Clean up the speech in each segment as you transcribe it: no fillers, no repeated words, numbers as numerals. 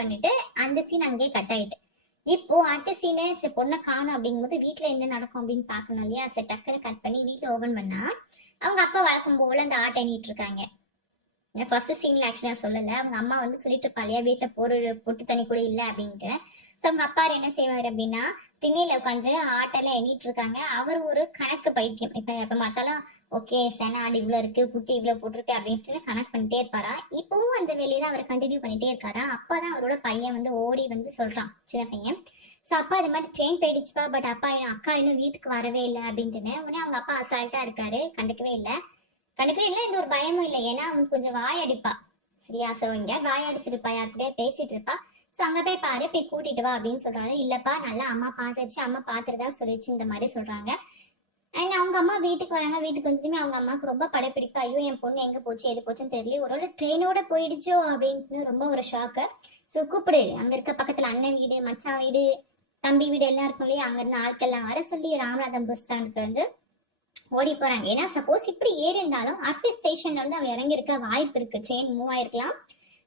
பண்ணிட்டு அந்த சீன் அங்கேயே கட் ஆயிட்டு. இப்போ அடுத்த சீனு பொண்ணை காணும் அப்படிங்கும்போது வீட்டுல என்ன நடக்கும் அப்படின்னு பாக்கணும் இல்லையா. சரி டக்குன்னு கட் பண்ணி வீட்டுல ஓபன் பண்ணா அவங்க அப்பா வழக்கம் போல அந்த ஆட்டை எண்ணிட்டு இருக்காங்க. ஃபர்ஸ்ட் சீன்ல ஆக்சுவலா சொல்லல, அவங்க அம்மா வந்து சொல்லிட்டு இருப்பா இல்லையா வீட்டுல பொட்டு தண்ணி கூட இல்லை அப்படின்ட்டு. ஸோ அவங்க அப்பா என்ன செய்வார் அப்படின்னா திண்ணையில உட்காந்து ஆட்டெல்லாம் எண்ணிட்டு இருக்காங்க. அவர் ஒரு கணக்கு பைத்தியம். இப்ப மாத்தாலும் ஓகே சென ஆடு இவ்வளவு இருக்கு, குட்டி இவ்வளவு போட்டிருக்கு அப்படின்ட்டு கணக்கு பண்ணிட்டே இருப்பாரா. இப்பவும் அந்த வேலையை தான் அவர் கண்டினியூ பண்ணிட்டே இருக்காரா. அப்பதான் அவரோட பையன் வந்து ஓடி வந்து சொல்றான், சின்ன பையன். ஸோ அப்பா இது மாதிரி ட்ரெயின் போயிடுச்சுப்பா, பட் அப்பா அக்கா இன்னும் வீட்டுக்கு வரவே இல்லை அப்படின்ட்டுன்னு. உடனே அவங்க அப்பா அசால்ட்டா இருக்காரு, கண்டுக்கவே இல்லை. இந்த ஒரு பயமும் இல்லை, ஏன்னா அவனுக்கு கொஞ்சம் வாய் அடிப்பா சரியா. ஸோ இங்க வாய் அடிச்சிருப்பா, யார் கூட பேசிட்டு இருப்பா. ஸோ அங்க போய் பாரு, போய் கூட்டிட்டு வா அப்படின்னு சொல்றாரு. இல்லப்பா நல்லா அம்மா பாத்துருச்சு, அம்மா பாத்துட்டு தான் சொல்லிச்சு இந்த மாதிரி சொல்றாங்க. அண்ட் அவங்க அம்மா வீட்டுக்கு வராங்க. வீட்டுக்கு வந்ததுமே அவங்க அம்மாவுக்கு ரொம்ப படப்பிடிப்பு. ஐயோ என் பொண்ணு எங்க போச்சு எது போச்சுன்னு தெரியல, ஒரு ட்ரெயினோட போயிடுச்சோ அப்படின்னு ரொம்ப ஒரு ஷாக்கு. ஸோ கூப்பிடு, அங்க இருக்க பக்கத்துல அண்ணன் வீடு, மச்சான் வீடு, தம்பி வீடு எல்லாம் இருக்கும் இல்லையா, அங்க இருந்து ஆட்கள்லாம் வர சொல்லி ராமநாதம் பஸ் ஸ்டாண்டுக்கு வந்து ஓடி போறாங்க. ஏன்னா சப்போஸ் இப்படி ஏறி இருந்தாலும் அடுத்த ஸ்டேஷன்ல வந்து அவன் இறங்கிருக்க வாய்ப்பு இருக்கு, ட்ரெயின் மூவ் ஆயிருக்கலாம்.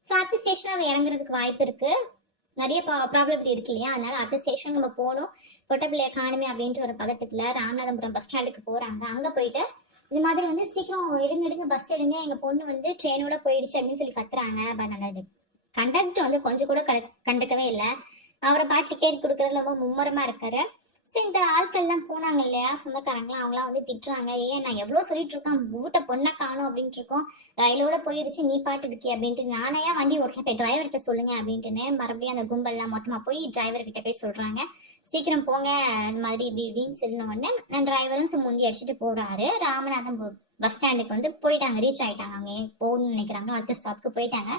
ஸோ அடுத்த ஸ்டேஷன்ல அவன் இறங்குறதுக்கு வாய்ப்பு இருக்கு, நிறைய ப்ராப்ளம் இருக்கு இல்லையா. அதனால அடுத்த ஸ்டேஷன் நம்ம போகணும், பொட்ட பிள்ளைய காணுமே அப்படின்ற ஒரு பதட்டத்துல ராமநாதபுரம் பஸ் ஸ்டாண்டுக்கு போறாங்க. அங்க போயிட்டு இது மாதிரி வந்து சீக்கிரம் எடுங்க பஸ் எடுங்க, எங்க பொண்ணு வந்து ட்ரெயினோட போயிடுச்சு அப்படின்னு சொல்லி கத்துறாங்க. பட் கண்டக்டர் வந்து கொஞ்சம் கூட கண்டுக்கவே இல்லை. அவரை பாட்டு டிக்கெட் கொடுக்கறதுல ரொம்ப மும்முரமா இருக்காரு. ஸோ இந்த ஆட்கள் எல்லாம் போனாங்க இல்லையா சொந்தக்காரங்களாம், அவங்களாம் வந்து திட்டுறாங்க. ஏன் நான் எவ்வளவு சொல்லிட்டு இருக்கோம், வீட்டை பொண்ணை காணும் அப்படின்ட்டு இருக்கோம், ரயிலோட போயிருச்சு நீ பாட்டு இருக்கி அப்படின்ட்டு. நானையா வண்டி ஓட்டல, போய் டிரைவர்கிட்ட சொல்லுங்க அப்படின்ட்டுன்னு மறுபடியும் அந்த கும்பல்லாம் மொத்தமா போய் டிரைவர் கிட்ட போய் சொல்றாங்க, சீக்கிரம் போங்க அந்த மாதிரி இப்படி இப்படின்னு சொல்லின உடனே டிரைவரும் முந்தி அடிச்சுட்டு போறாரு. ராமநாதம் பஸ் ஸ்டாண்டுக்கு வந்து போயிட்டாங்க, ரீச் ஆயிட்டாங்க. அவங்க போகணும்னு நினைக்கிறாங்களோ அடுத்த ஸ்டாப்க்கு போயிட்டாங்க.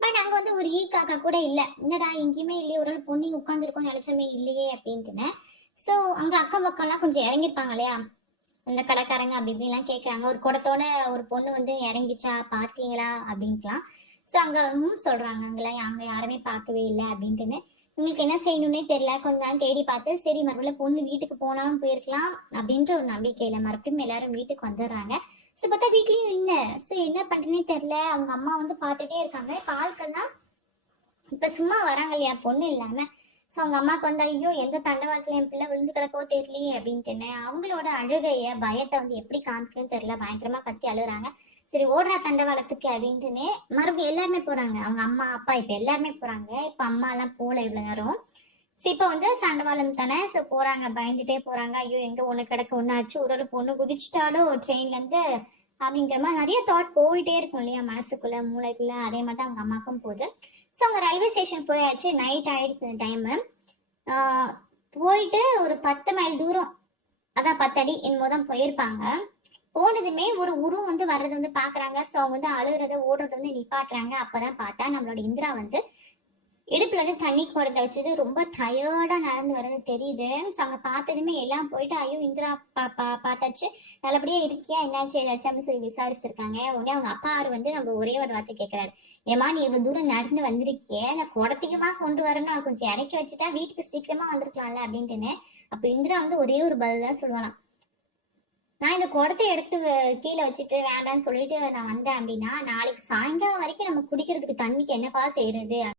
பட் அங்க வந்து ஒரு காக்கா கூட இல்ல. என்னடா எங்கேயுமே இல்லையே, ஒரு பொண்ணு உட்காந்துருக்கோம் நினைச்சமே இல்லையே அப்படின்ட்டுன்னு. ஸோ அங்க அக்கம் பக்கம்லாம் கொஞ்சம் இறங்கிருப்பாங்க இல்லையா, அந்த கடைக்காரங்க அப்படி இப்படிலாம் கேட்குறாங்க. ஒரு குடத்தோட ஒரு பொண்ணு வந்து இறங்கிச்சா பாத்தீங்களா அப்படின்ட்டுலாம். ஸோ அங்க சொல்றாங்க அங்கெல்லாம் அங்க யாருமே பார்க்கவே இல்லை அப்படின்ட்டுன்னு. உங்களுக்கு என்ன செய்யணும்னே தெரியல, கொஞ்ச நாள் தேடி பார்த்து சரி மறுபடியும் பொண்ணு வீட்டுக்கு போனாலும் போயிருக்கலாம் அப்படின்ற ஒரு நம்பிக்கையில மறுபடியும் எல்லாரும் வீட்டுக்கு வந்துடுறாங்க. ஸோ பார்த்தா வீட்லயும் இல்லை. ஸோ என்ன பண்றேன்னே தெரியல. அவங்க அம்மா வந்து பார்த்துட்டே இருக்காங்க. இப்போ ஆட்கள்லாம் இப்ப சும்மா வராங்க இல்லையா பொண்ணு இல்லாம. ஸோ அவங்க அம்மாவுக்கு வந்து ஐயோ எந்த தண்டவாளத்துல என் பிள்ளை விழுந்து கிடக்கோ தெரியலையே அப்படின்ட்டுன்னு அவங்களோட அழுகைய பயத்தை வந்து எப்படி காமிக்கணும்னு தெரியல, பயங்கரமா கத்தி அழுகுறாங்க. சரி ஓடுறா தண்டவாளத்துக்கு அப்படின்ட்டுன்னு மறுபடியும் எல்லாருமே போறாங்க. அவங்க அம்மா அப்பா இப்ப எல்லாருமே போறாங்க. இப்ப அம்மா எல்லாம் போல இவ்வளவு நேரம். ஸோ இப்ப வந்து தண்டவாளம் தானே. ஸோ போறாங்க, பயந்துட்டே போறாங்க. ஐயோ எங்க ஒண்ணு கிடக்க ஒன்னாச்சு, ஒரு பொண்ணு குதிச்சுட்டாலும் ட்ரெயின்ல இருந்து அப்படிங்கிற மாதிரி நிறைய தாட் போயிட்டே இருக்கும் இல்லையா மனசுக்குள்ள மூளைக்குள்ள. அதே மாதிரி அவங்க அம்மாக்கும் போகுது. ஸோ அவங்க ரயில்வே ஸ்டேஷன் போயாச்சு, நைட் ஆயிடுச்சு டைமு. போயிட்டு ஒரு 10 மைல் தூரம், அதான் 10 அடி என்னமோதான் போயிருப்பாங்க. போனதுமே ஒரு உருவம் வந்து வர்றது வந்து பாக்குறாங்க. ஸோ அவங்க வந்து அழுகுறத ஓடுறது வந்து நிப்பாட்டுறாங்க. அப்பதான் பார்த்தா நம்மளோட இந்திரா வந்து இடுப்புல இருந்து தண்ணி குறைந்த வச்சது ரொம்ப டயர்டா நடந்து வர்றது தெரியுது. ஸோ அங்க பார்த்ததுமே எல்லாம் போயிட்டு ஐயோ இந்திரா பார்த்தாச்சு, நல்லபடியா இருக்கியா, என்னாச்சு ஏதாச்சும் அப்படின்னு சொல்லி விசாரிச்சிருக்காங்க. உடனே அவங்க அப்பா வந்து நம்ம ஒரே ஒரு வார்த்தை கேட்கிறாரு, ஏமா நீ இவ்வளவு தூரம் நடந்து வந்திருக்கிய, நான் குடத்தையுமா கொண்டு வரேன்னு கொஞ்சம் இறக்கி வச்சுட்டா வீட்டுக்கு சீக்கிரமா வந்திருக்கலாம்ல அப்படின்ட்டுன்னு. அப்ப இந்திரா வந்து ஒரே ஒரு பதில் தான் சொல்லுவாளாம், நான் இந்த குடத்தை எடுத்து கீழே வச்சுட்டு வேண்டான்னு சொல்லிட்டு நான் வந்தேன் அப்படின்னா நாளைக்கு சாயங்காலம் வரைக்கும் நம்ம குடிக்கிறதுக்கு தண்ணிக்கு என்னப்பா செய்யறது.